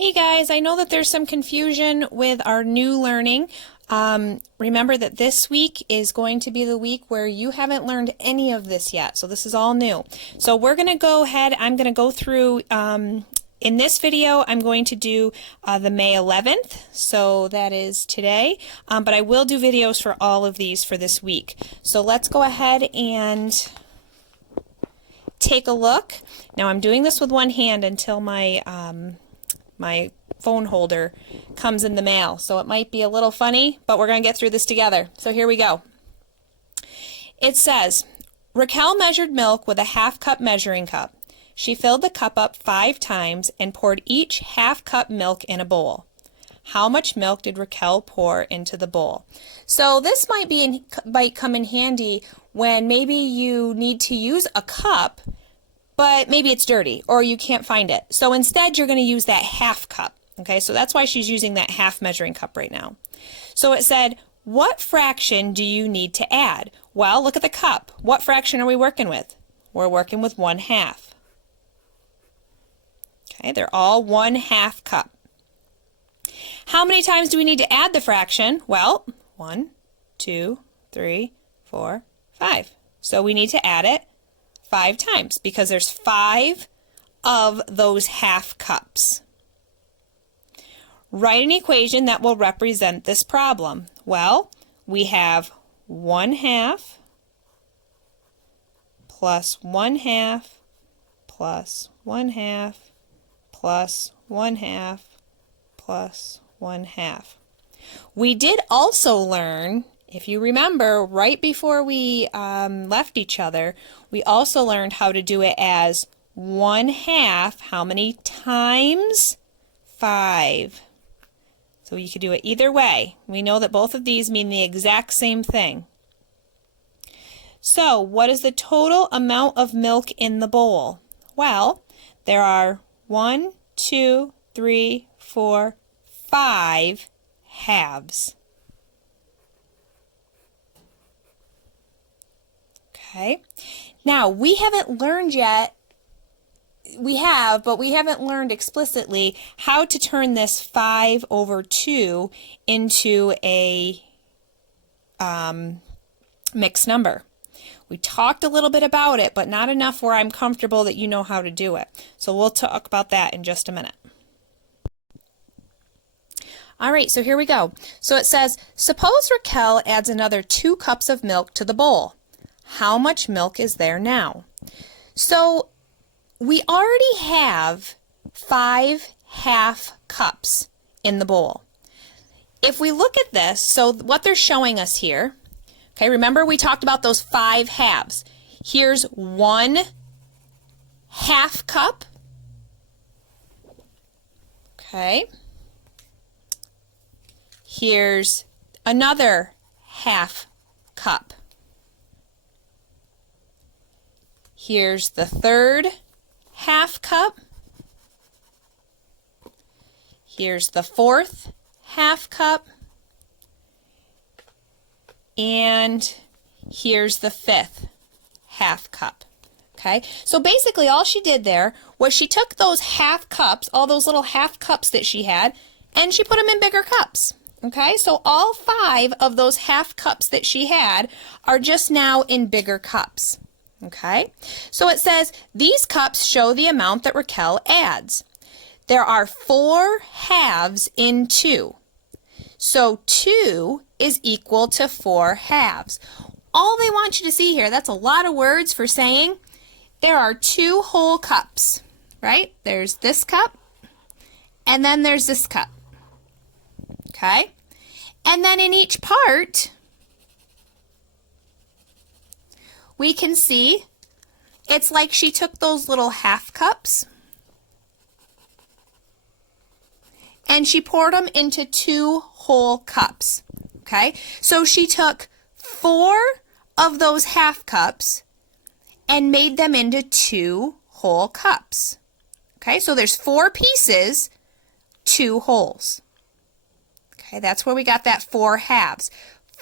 Hey guys, I know that there's some confusion with our new learning. Remember that this week is going to be the week where you haven't learned any of this yet, so this is all new. So we're going to go ahead, I'm going to go through, in this video I'm going to do the May 11th, so that is today, but I will do videos for all of these for this week. So let's go ahead and take a look. Now I'm doing this with one hand until my my phone holder comes in the mail, so it might be a little funny, but we're going to get through this together. So here we go. It says, Raquel measured milk with a half-cup measuring cup. She filled the cup up 5 times and poured each half-cup milk in a bowl. How much milk did Raquel pour into the bowl? So this might come in handy when maybe you need to use a cup, but maybe it's dirty or you can't find it. So instead you're going to use that half cup. Okay, so that's why she's using that half measuring cup right now. So it said, what fraction do you need to add? Well, look at the cup. What fraction are we working with? We're working with 1/2. Okay, they're all 1/2 cup. How many times do we need to add the fraction? Well, 1, 2, 3, 4, 5. So we need to add it 5 times because there's 5 of those half cups. Write an equation that will represent this problem. Well, we have 1/2 plus 1/2 plus 1/2 plus 1/2 plus 1/2. We did also learn, if you remember, right before we left each other, we also learned how to do it as 1/2, how many times? 5. So you could do it either way. We know that both of these mean the exact same thing. So what is the total amount of milk in the bowl? Well, there are 1, 2, 3, 4, 5 halves. Okay, now we haven't learned yet, but we haven't learned explicitly how to turn this 5/2 into a mixed number. We talked a little bit about it, but not enough where I'm comfortable that you know how to do it. So we'll talk about that in just a minute. All right, so here we go. So it says, suppose Raquel adds another 2 cups of milk to the bowl. How much milk is there now? So we already have 5 half cups in the bowl. If we look at this, so what they're showing us here, okay, remember we talked about those 5 halves. Here's 1 half cup. Okay. Here's another half cup. Here's the third half cup. Here's the 4th half cup. And here's the 5th half cup. Okay, so basically all she did there was she took those half cups, all those little half cups that she had, and she put them in bigger cups. Okay, so all 5 of those half cups that she had are just now in bigger cups. Okay, so it says these cups show the amount that Raquel adds. There are 4 halves in 2. So 2 is equal to 4 halves. All they want you to see here, that's a lot of words for saying there are 2 whole cups, right? There's this cup and then there's this cup. Okay, and then in each part we can see it's like she took those little half cups and she poured them into 2 whole cups. Okay, so she took 4 of those half cups and made them into 2 whole cups. Okay, so there's 4 pieces, 2 wholes. Okay, that's where we got that 4 halves.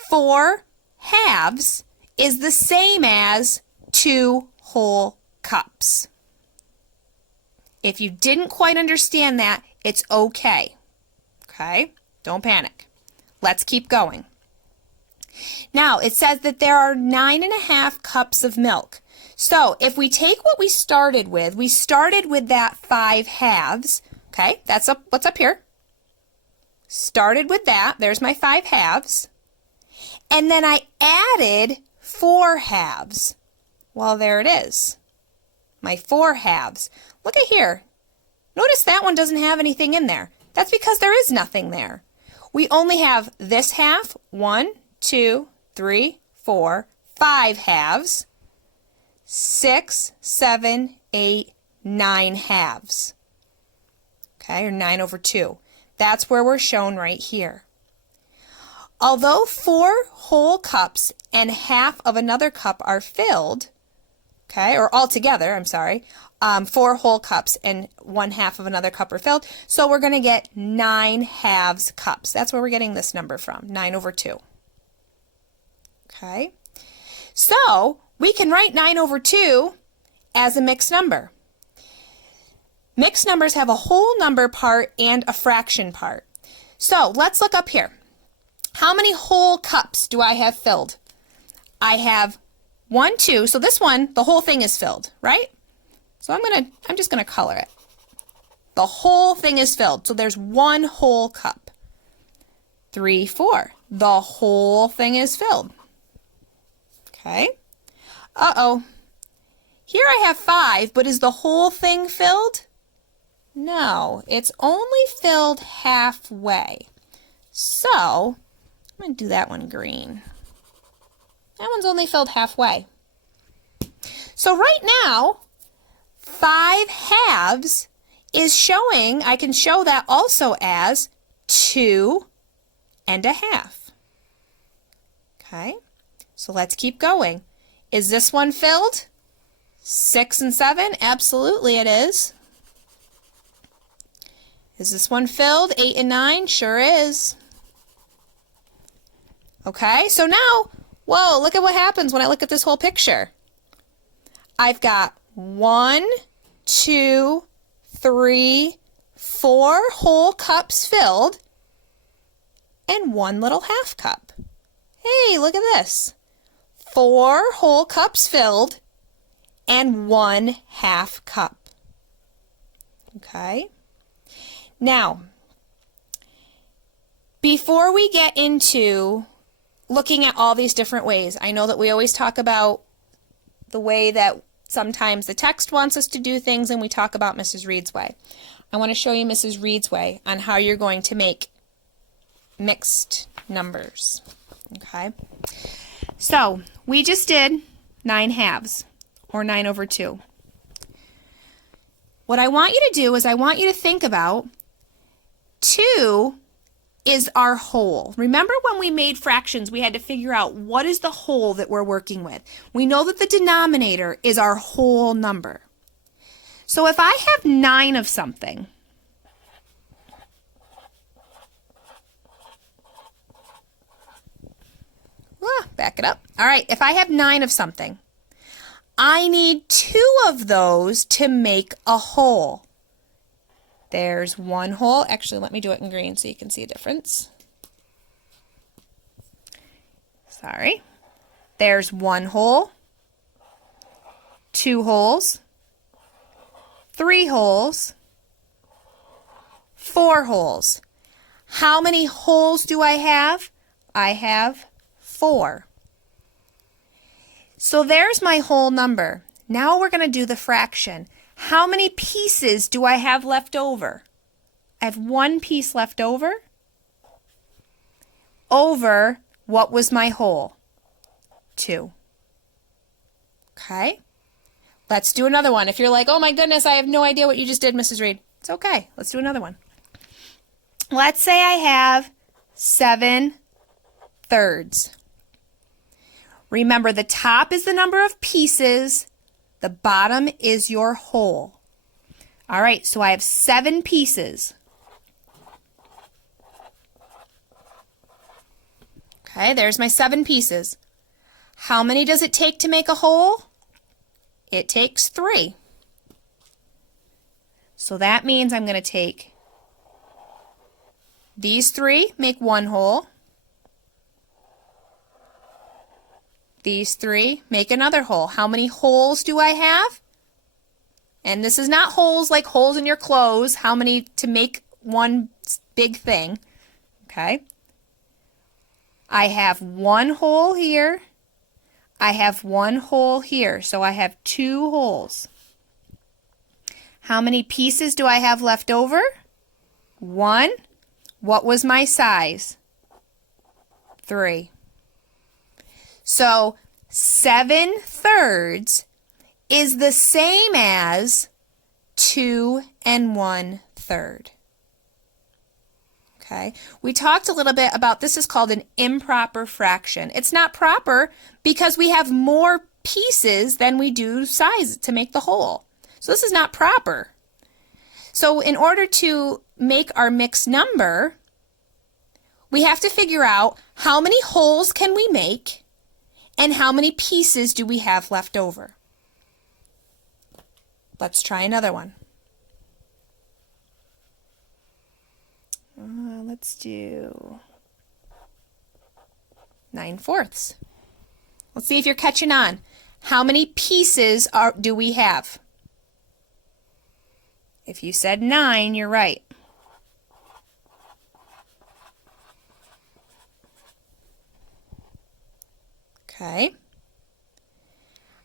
4 halves is the same as 2 whole cups. If you didn't quite understand that, It's okay. Okay? Don't panic. Let's keep going. Now, it says that there are 9.5 cups of milk. So, if we take what we started with that 5 halves. Okay, that's what's up here. Started with that. There's my 5 halves. And then I added 4 halves. Well, there it is. My 4 halves. Look at here. Notice that one doesn't have anything in there. That's because there is nothing there. We only have this half. 1, 2, 3, 4, 5 halves. 6, 7, 8, 9 halves. Okay, or 9 over 2. That's where we're shown right here. Although 4 whole cups and half of another cup are filled, okay, or altogether, I'm sorry, 4 whole cups and 1/2 of another cup are filled, so we're going to get 9 halves cups. That's where we're getting this number from, 9 over 2. Okay, so we can write 9 over 2 as a mixed number. Mixed numbers have a whole number part and a fraction part. So let's look up here. How many whole cups do I have filled? I have 1, 2. So this one, the whole thing is filled, right? So I'm just gonna color it. The whole thing is filled. So there's 1 whole cup. 3, 4. The whole thing is filled. Okay. Uh-oh. Here I have 5, but is the whole thing filled? No, it's only filled halfway. So, I'm going to do that one green. That one's only filled halfway. So right now, 5 halves is showing, I can show that also as 2 1/2. Okay, so let's keep going. Is this one filled? 6 and 7? Absolutely it is. Is this one filled? 8 and 9? Sure is. Okay, so now, whoa, look at what happens when I look at this whole picture. I've got 1, 2, 3, 4 whole cups filled and 1 little half cup. Hey, look at this. 4 whole cups filled and 1 half cup. Okay. Now, before we get into looking at all these different ways, I know that we always talk about the way that sometimes the text wants us to do things, and we talk about Mrs. Reed's way. I want to show you Mrs. Reed's way on how you're going to make mixed numbers. Okay? So, we just did 9 halves, or 9 over 2. What I want you to do is I want you to think about 2 is our whole. Remember when we made fractions, we had to figure out what is the whole that we're working with. We know that the denominator is our whole number. So if I have 9 of something, back it up. All right, if I have 9 of something, I need 2 of those to make a whole. There's 1 whole. Actually, let me do it in green so you can see a difference. Sorry. There's 1 whole, 2 wholes, 3 wholes, 4 wholes. How many wholes do I have? I have 4. So there's my whole number. Now we're going to do the fraction. How many pieces do I have left over? I have 1 piece left over. Over what was my whole? 2. Okay? Let's do another one. If you're like, oh my goodness, I have no idea what you just did, Mrs. Reed. It's okay. Let's do another one. Let's say I have 7 thirds. Remember, the top is the number of pieces. The bottom is your whole. All right, so I have 7 pieces. Okay, there's my 7 pieces. How many does it take to make a whole? It takes 3. So that means I'm going to take These three make one whole. These three make another whole. How many holes do I have? And this is not holes like holes in your clothes, how many to make one big thing. Okay. I have one hole here. I have one hole here, so I have 2 holes. How many pieces do I have left over? 1. What was my size? 3. So 7/3 is the same as 2 1/3. Okay, we talked a little bit about this is called an improper fraction. It's not proper because we have more pieces than we do size to make the whole. So this is not proper. So in order to make our mixed number, we have to figure out how many wholes can we make and how many pieces do we have left over. Let's try another one. Let's do 9/4. Let's see if you're catching on. How many pieces do we have? If you said 9, you're right. Okay.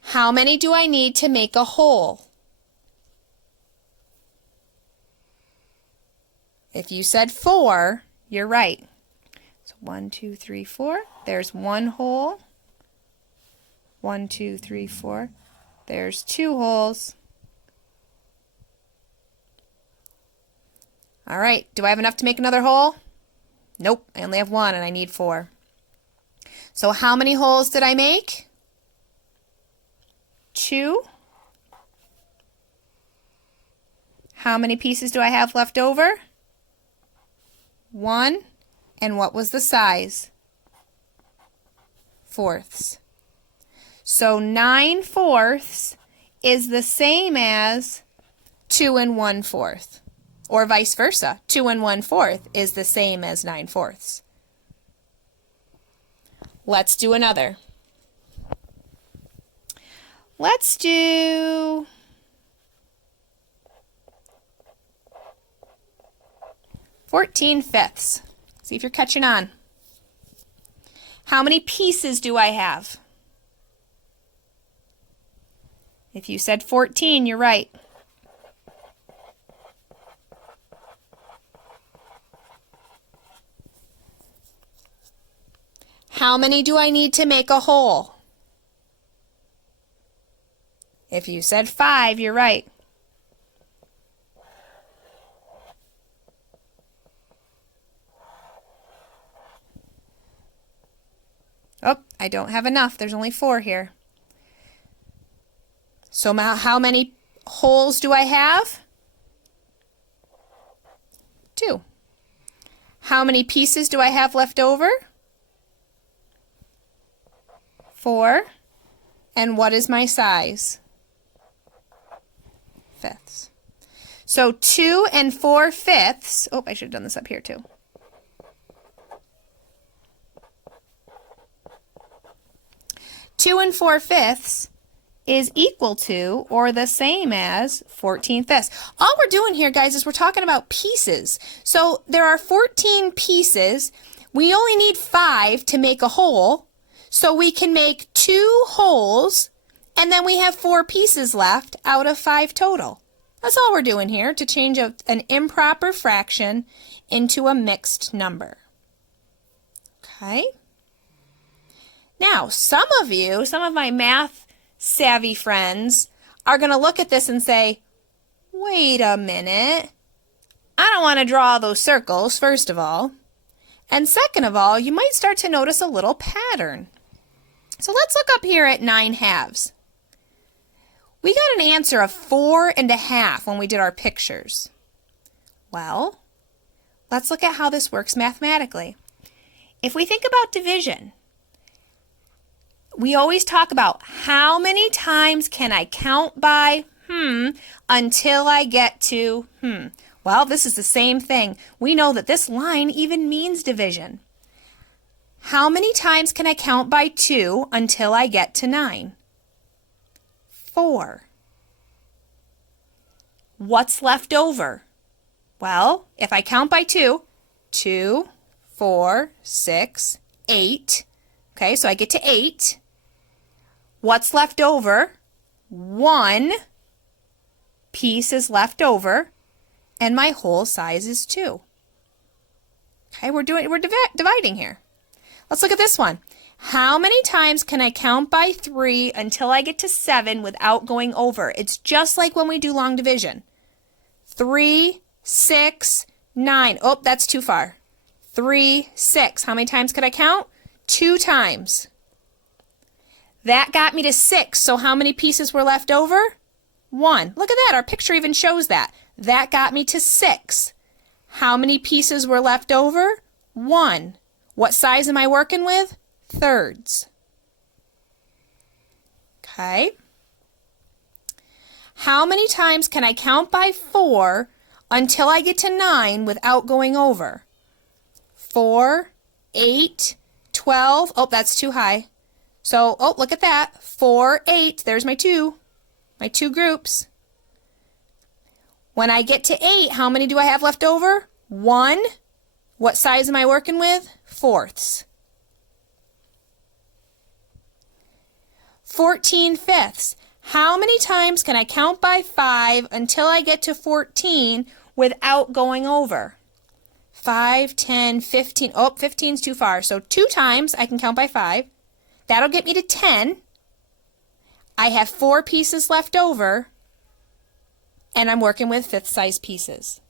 How many do I need to make a whole? If you said 4, you're right. So 1, 2, 3, 4. There's 1 hole. 1, 2, 3, 4. There's 2 holes. All right, do I have enough to make another hole? Nope, I only have 1 and I need 4. So how many holes did I make? 2. How many pieces do I have left over? 1. And what was the size? 4ths. So 9/4 is the same as 2 1/4. Or vice versa. 2 1/4 is the same as 9/4. Let's do another. Let's do 14/5. See if you're catching on. How many pieces do I have? If you said 14, you're right. How many do I need to make a whole? If you said 5, you're right. Oh, I don't have enough. There's only 4 here. So how many holes do I have? 2. How many pieces do I have left over? 4. And what is my size? 5ths. So 2 4/5. Oh, I should have done this up here too. 2 4/5 is equal to or the same as 14/5. All we're doing here, guys, is we're talking about pieces. So there are 14 pieces. We only need 5 to make a whole. So we can make 2 wholes, and then we have 4 pieces left out of 5 total. That's all we're doing here to change an improper fraction into a mixed number. Okay? Now, some of my math savvy friends are going to look at this and say, wait a minute, I don't want to draw those circles, first of all. And second of all, you might start to notice a little pattern. So let's look up here at 9/2. We got an answer of 4½ when we did our pictures. Well, let's look at how this works mathematically. If we think about division, we always talk about how many times can I count by until I get to Well, this is the same thing. We know that this line even means division. How many times can I count by 2 until I get to 9? 4. What's left over? Well, if I count by 2, 2, 4, 6, 8. Okay, so I get to 8. What's left over? 1 piece is left over, and my whole size is 2. Okay, we're dividing here. Let's look at this one. How many times can I count by 3 until I get to 7 without going over? It's just like when we do long division. 3, 6, 9. Oh, that's too far. 3, 6. How many times could I count? 2 times. That got me to 6. So how many pieces were left over? 1. Look at that. Our picture even shows that. That got me to 6. How many pieces were left over? 1. What size am I working with? Thirds. Okay. How many times can I count by 4 until I get to 9 without going over? 4, 8, 12. Oh, that's too high. So, oh, look at that. 4, 8. There's my 2 groups. When I get to 8, how many do I have left over? 1. What size am I working with? Fourths. 14 fifths. How many times can I count by 5 until I get to 14 without going over? 5, 10, 15. Oh, 15 is too far. So 2 times I can count by 5. That'll get me to 10. I have 4 pieces left over, and I'm working with fifth size pieces.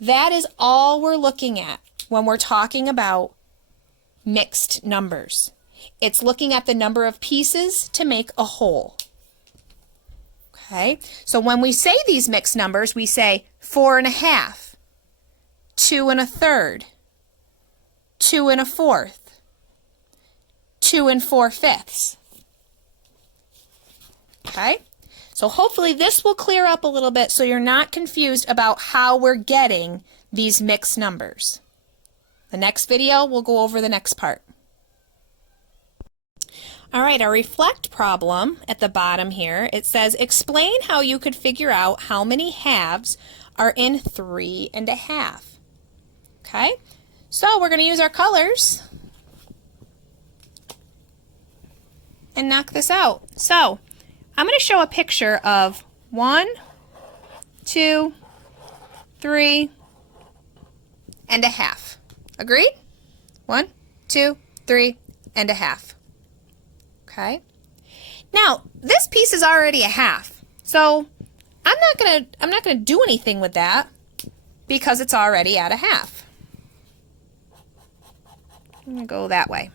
That is all we're looking at when we're talking about mixed numbers. It's looking at the number of pieces to make a whole. Okay, so when we say these mixed numbers, we say 4 1/2, 2 1/3, 2 1/4, 2 4/5. Okay, so hopefully this will clear up a little bit so you're not confused about how we're getting these mixed numbers. The next video, we'll go over the next part. All right, our reflect problem at the bottom here, it says, explain how you could figure out how many halves are in 3 1/2. Okay, so we're going to use our colors and knock this out. So I'm going to show a picture of 1, 2, 3 1/2. Agreed? 1, 2, 3 1/2. Okay. Now this piece is already a half, so I'm not gonna do anything with that because it's already at a half. I'm gonna go that way.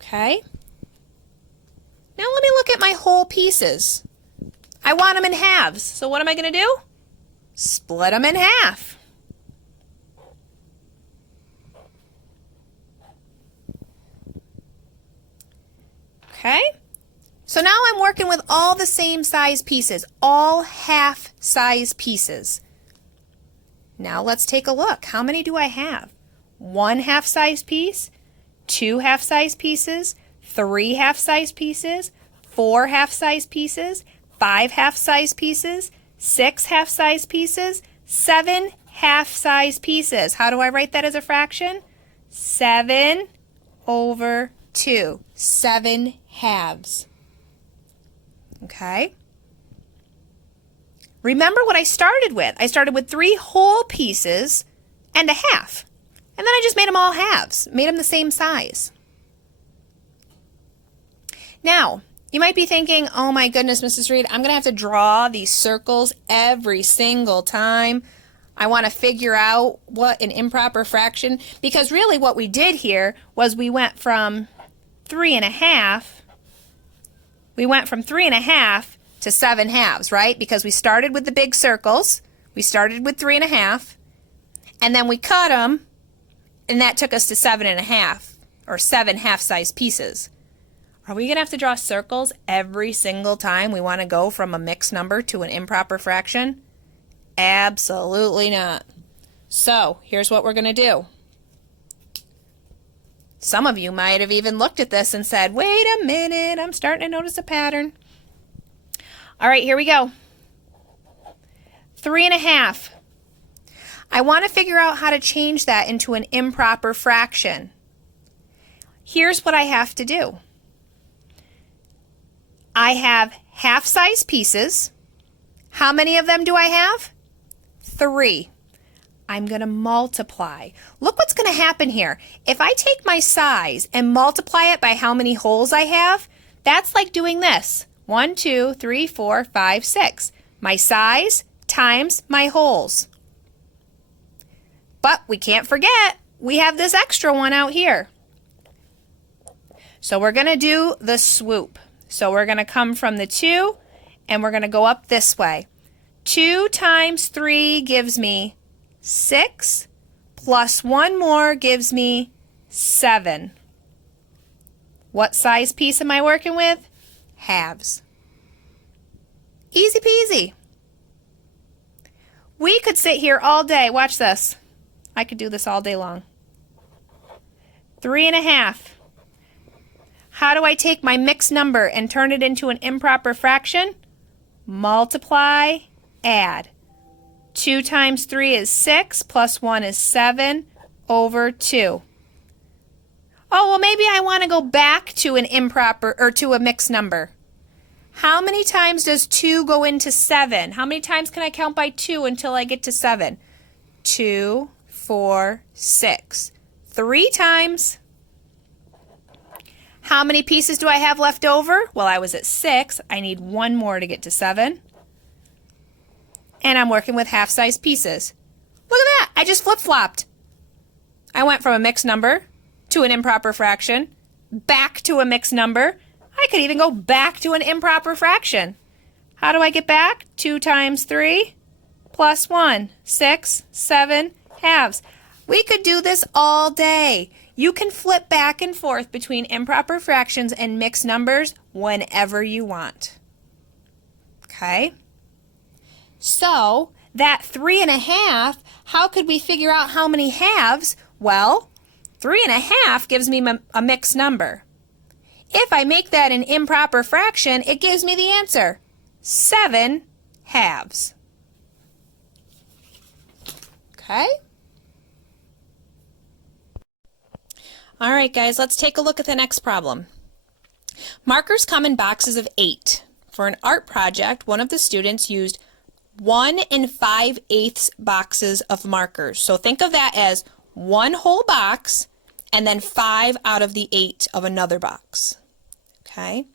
Okay. Now let me look at my whole pieces. I want them in halves, so what am I gonna do? Split them in half. Okay, so now I'm working with all the same size pieces, all half size pieces. Now let's take a look. How many do I have? 1 half size piece, 2 half size pieces, 3 half size pieces, 4 half size pieces, 5 half size pieces, 6 half size pieces, 7 half size pieces. How do I write that as a fraction? 7 over 2. 7 halves. Okay. Remember what I started with. I started with 3 whole pieces and a half. And then I just made them all halves, made them the same size. Now, you might be thinking, oh my goodness, Mrs. Reed, I'm going to have to draw these circles every single time I want to figure out what an improper fraction, because really what we did here was we went from 3 1/2, we went from 3 1/2 to 7 halves, right? Because we started with the big circles, we started with 3 1/2, and then we cut them, and that took us to 7 1/2, or 7 half-size pieces. Are we going to have to draw circles every single time we want to go from a mixed number to an improper fraction? Absolutely not. So here's what we're going to do. Some of you might have even looked at this and said, wait a minute, I'm starting to notice a pattern. All right, here we go. 3.5. I want to figure out how to change that into an improper fraction. Here's what I have to do. I have half-size pieces. How many of them do I have? 3. I'm going to multiply. Look what's going to happen here. If I take my size and multiply it by how many holes I have, that's like doing this. 1, 2, 3, 4, 5, 6. My size times my holes. But we can't forget, we have this extra one out here. So we're going to do the swoop. So we're going to come from the 2 and we're going to go up this way. 2 times 3 gives me 6 plus 1 more gives me 7. What size piece am I working with? Halves. Easy peasy. We could sit here all day. Watch this. I could do this all day long. 3.5. How do I take my mixed number and turn it into an improper fraction? Multiply, add. 2 times 3 is 6, plus 1 is 7 over 2. Oh, well, maybe I want to go back to an improper, or to a mixed number. How many times does 2 go into 7? How many times can I count by 2 until I get to 7? 2, 4, 6. 3 times. How many pieces do I have left over? Well, I was at 6. I need 1 more to get to 7. And I'm working with half-size pieces. Look at that. I just flip-flopped. I went from a mixed number to an improper fraction, back to a mixed number. I could even go back to an improper fraction. How do I get back? 2 times 3 plus 1. 6, 7 halves. We could do this all day. You can flip back and forth between improper fractions and mixed numbers whenever you want. Okay? So, that 3.5, how could we figure out how many halves? Well, 3.5 gives me a mixed number. If I make that an improper fraction, it gives me the answer, 7 halves. Okay? All right, guys, let's take a look at the next problem. Markers come in boxes of 8. For an art project, one of the students used 1 5/8 boxes of markers. So think of that as one whole box and then 5 out of the 8 of another box. Okay.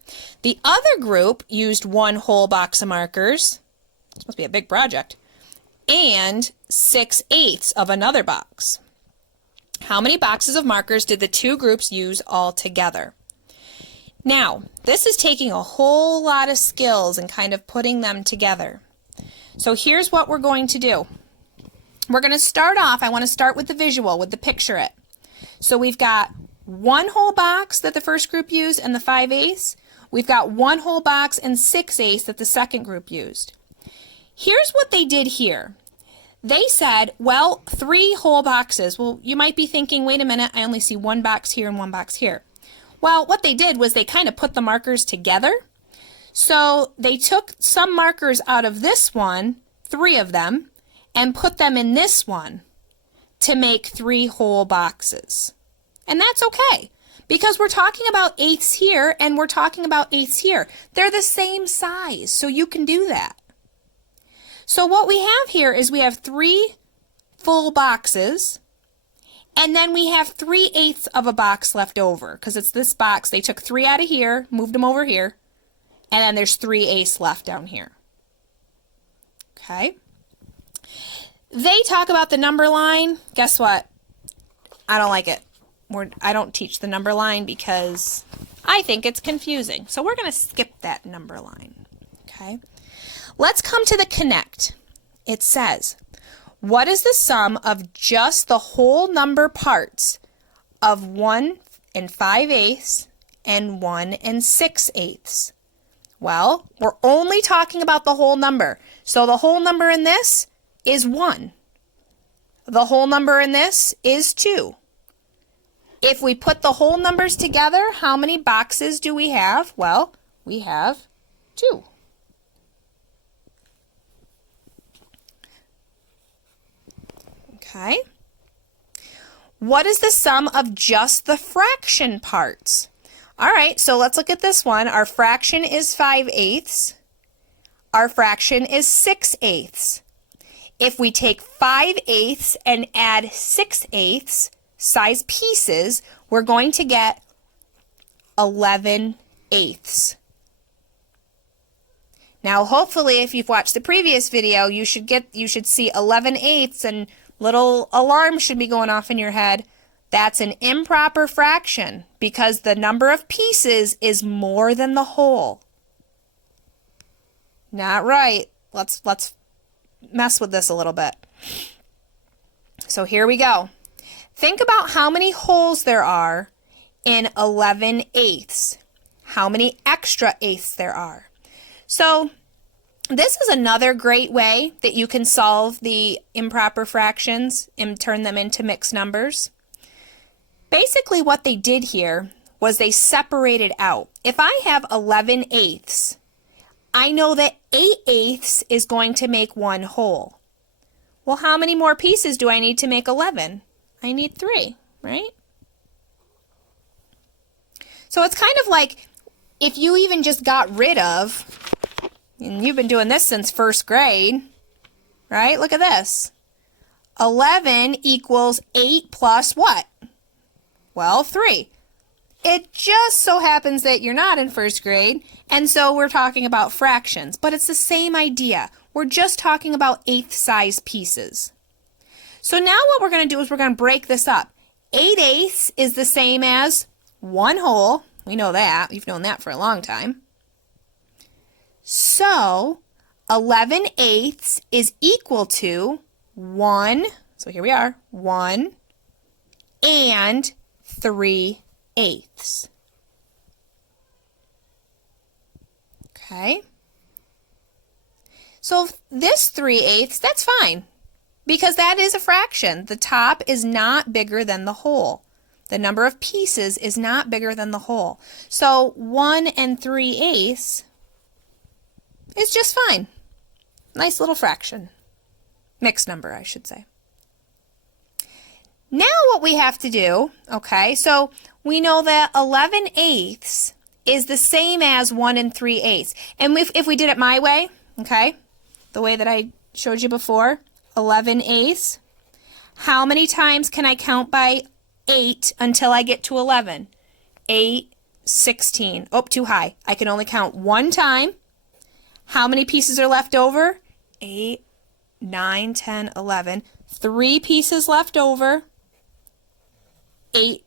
The other group used 1 whole box of markers. This must be a big project. And 6/8 of another box. How many boxes of markers did the two groups use all together? Now, this is taking a whole lot of skills and kind of putting them together. So here's what we're going to do. We're going to start off, I want to start with the visual, with the picture it. So we've got 1 whole box that the first group used and the 5/8. We've got 1 whole box and 6/8 that the second group used. Here's what they did here. They said, well, 3 whole boxes. Well, you might be thinking, wait a minute, I only see 1 box here and 1 box here. Well, what they did was they kind of put the markers together. So they took some markers out of this one, 3 of them, and put them in this one to make 3 whole boxes. And that's okay, because we're talking about 8ths here and we're talking about 8ths here. They're the same size, so you can do that. So what we have here is we have 3 full boxes, and then we have 3/8 of a box left over, because it's this box. They took 3 out of here, moved them over here, and then there's 3/8 left down here. Okay? They talk about the number line. Guess what? I don't like it. I don't teach the number line because I think it's confusing. So we're going to skip that number line. Okay? Let's come to the connect. It says, what is the sum of just the whole number parts of 1 5/8 and 1 6/8? Well, we're only talking about the whole number. So the whole number in this is 1. The whole number in this is 2. If we put the whole numbers together, how many boxes do we have? Well, we have 2. Okay. What is the sum of just the fraction parts? All right, so let's look at this one. Our fraction is 5/8. Our fraction is 6/8. If we take 5/8 and add 6/8 size pieces, we're going to get 11/8. Now, hopefully, if you've watched the previous video, you should see 11/8 and little alarms should be going off in your head. That's an improper fraction because the number of pieces is more than the whole. Not right. Let's mess with this a little bit. So here we go. Think about how many wholes there are in 11/8. How many extra eighths there are. So this is another great way that you can solve the improper fractions and turn them into mixed numbers. Basically what they did here was they separated out. If I have 11/8, I know that 8/8 is going to make one whole. Well, how many more pieces do I need to make 11? I need 3, right? So it's kind of like if you even just got rid of, and you've been doing this since first grade, right? Look at this. 11 equals 8 plus what? Well, 3. It just so happens that you're not in first grade, and so we're talking about fractions, but it's the same idea. We're just talking about eighth size pieces. So now what we're going to do is we're going to break this up. 8/8 is the same as 1 whole. We know that. We've known that for a long time. So 11/8 is equal to 1, so here we are, 1 and 3/8. Okay. So this 3/8, that's fine because that is a fraction. The top is not bigger than the whole. The number of pieces is not bigger than the whole. So 1 and 3/8 is just fine. Nice little fraction. Mixed number, I should say. Now what we have to do, okay, so we know that 11/8 is the same as 1 and 3/8. And if we did it my way, okay, the way that I showed you before, 11/8, how many times can I count by 8 until I get to 11? 8, 16. Oh, too high. I can only count one time. How many pieces are left over? 8, 9, 10, 11. 3 pieces left over. 8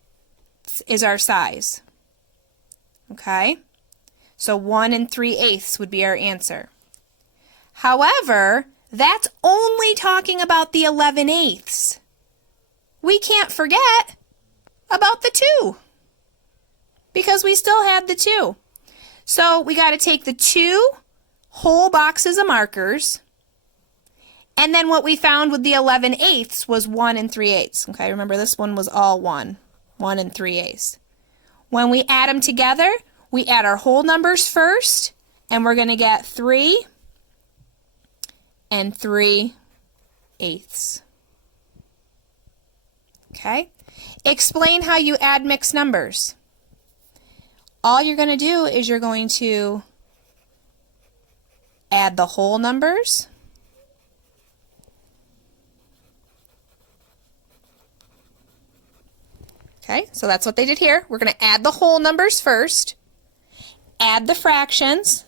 is our size. Okay? So 1 and 3/8 would be our answer. However, that's only talking about the 11/8. We can't forget about the 2 because we still had the 2. So we got to take the 2 whole boxes of markers, and then what we found with the 11/8 was 1 and 3/8. Okay, remember this one was all 1 and 3/8. When we add them together, we add our whole numbers first, and we're going to get 3 and 3/8. Okay? Explain how you add mixed numbers. All you're going to do is you're going to add the whole numbers. Okay, so that's what they did here. We're going to add the whole numbers first, add the fractions,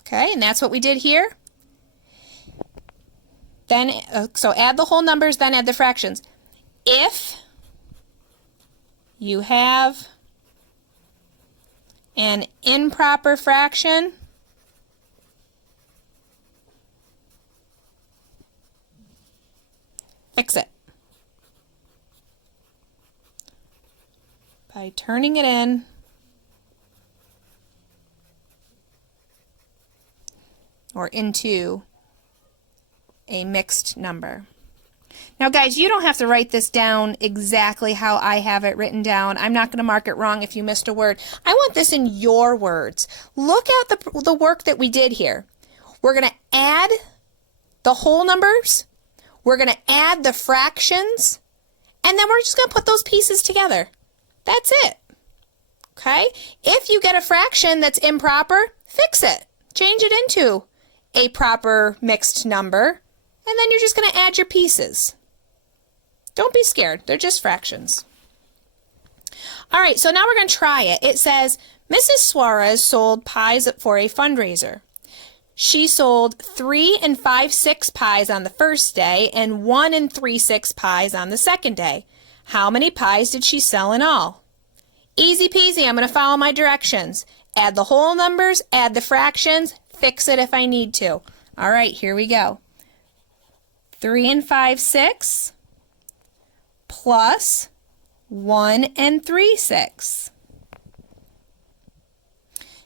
okay, and that's what we did here. Then, so add the whole numbers, then add the fractions. If you have an improper fraction, Fix it. By turning it in or into a mixed number. Now guys, you don't have to write this down exactly how I have it written down. I'm not going to mark it wrong if you missed a word. I want this in your words. Look at the work that we did here. We're going to add the whole numbers, we're going to add the fractions, and then we're just going to put those pieces together. That's it. Okay? If you get a fraction that's improper, fix it. Change it into a proper mixed number, and then you're just going to add your pieces. Don't be scared. They're just fractions. All right, so now we're going to try it. It says, Mrs. Suarez sold pies for a fundraiser. She sold 3 5/6 pies on the first day and 1 3/6 pies on the second day. How many pies did she sell in all? Easy peasy, I'm going to follow my directions. Add the whole numbers, add the fractions, fix it if I need to. All right, here we go. 3 5/6 plus 1 3/6.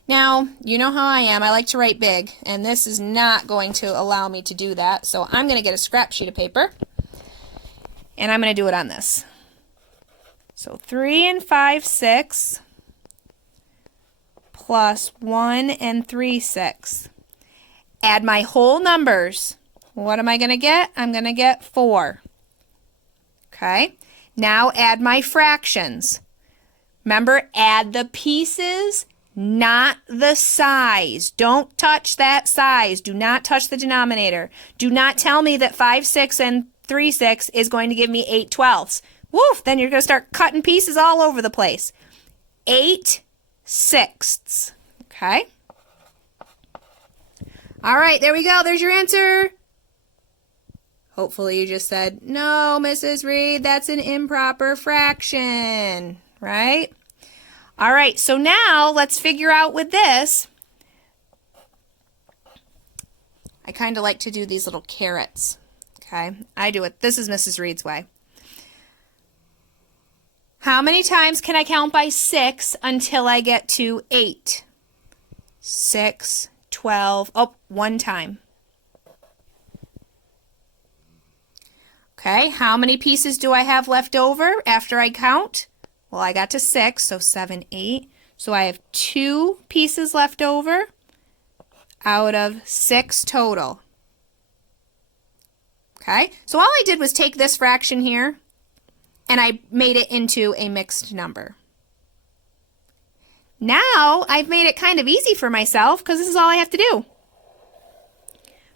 Now, you know how I am. I like to write big, and this is not going to allow me to do that. So I'm going to get a scrap sheet of paper, and I'm going to do it on this. So 3 5/6 plus 1 3/6. Add my whole numbers. What am I going to get? I'm going to get 4. Okay. Now add my fractions. Remember, add the pieces, not the size. Don't touch that size. Do not touch the denominator. Do not tell me that 5/6 and 3/6 is going to give me 8/12. Woof, then you're going to start cutting pieces all over the place. 8/6. Okay? All right, there we go. There's your answer. Hopefully you just said, no, Mrs. Reed, that's an improper fraction, right? All right, so now let's figure out with this. I kind of like to do these little carrots, okay? I do it. This is Mrs. Reed's way. How many times can I count by 6 until I get to 8? 6, 12, oh, 1 time. Okay, how many pieces do I have left over after I count? Well, I got to 6, so 7, 8. So I have 2 pieces left over out of 6 total. Okay, so all I did was take this fraction here and I made it into a mixed number. Now I've made it kind of easy for myself because this is all I have to do.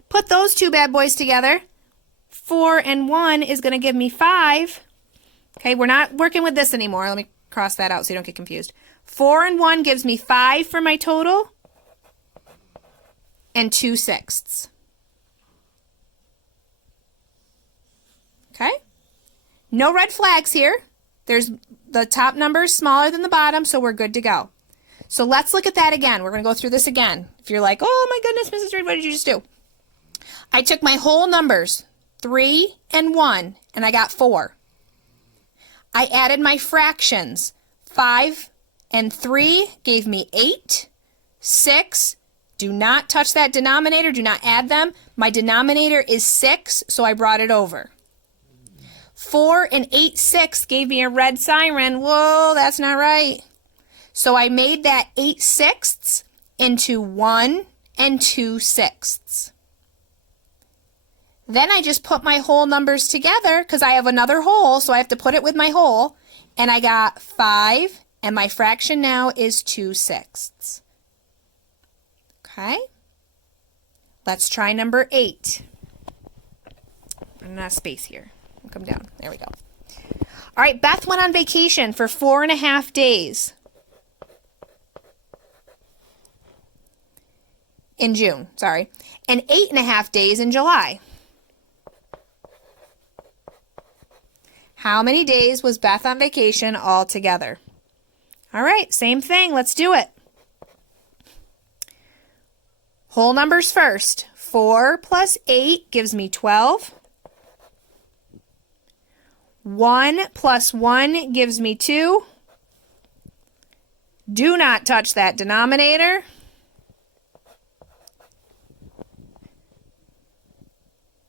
Put those two bad boys together. 4 and 1 is going to give me 5. Okay, we're not working with this anymore. Let me cross that out so you don't get confused. 4 and 1 gives me 5 for my total and 2/6. Okay? No red flags here. There's the top number is smaller than the bottom, so we're good to go. So let's look at that again. We're going to go through this again. If you're like, oh my goodness, Mrs. Reed, what did you just do? I took my whole numbers, 3 and 1, and I got 4. I added my fractions. 5 and 3 gave me 8. 6, do not touch that denominator. Do not add them. My denominator is 6, so I brought it over. 4 and 8/6 gave me a red siren. Whoa, that's not right. So I made that 8/6 into 1 2/6. Then I just put my whole numbers together because I have another whole, so I have to put it with my whole. And I got 5, and my fraction now is 2/6. Okay? Let's try number 8. I'm not a space here. I'll come down. There we go. All right, Beth went on vacation for 4.5 days. In June, sorry. And 8.5 days in July. How many days was Beth on vacation altogether? All right, same thing. Let's do it. Whole numbers first. 4 plus 8 gives me 12. 1 plus 1 gives me 2. Do not touch that denominator.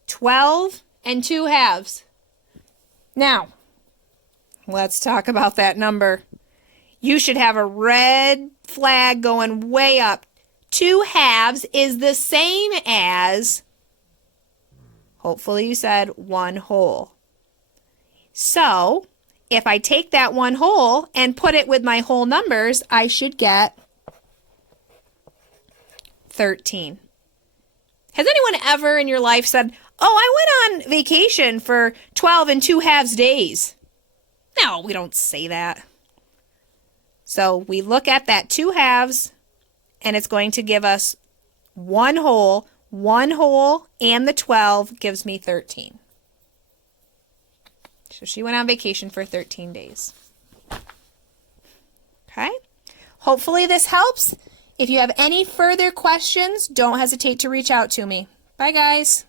$12 and 2 halves. Now, let's talk about that number. You should have a red flag going way up. 2 halves is the same as, hopefully you said 1 whole. So, if I take that 1 whole and put it with my whole numbers, I should get 13. Has anyone ever in your life said, oh, I went on vacation for 12 and 2 halves days? No, we don't say that. So we look at that 2 halves, and it's going to give us 1 whole. 1 whole and the 12 gives me 13. So she went on vacation for 13 days. Okay? Hopefully this helps. If you have any further questions, don't hesitate to reach out to me. Bye, guys.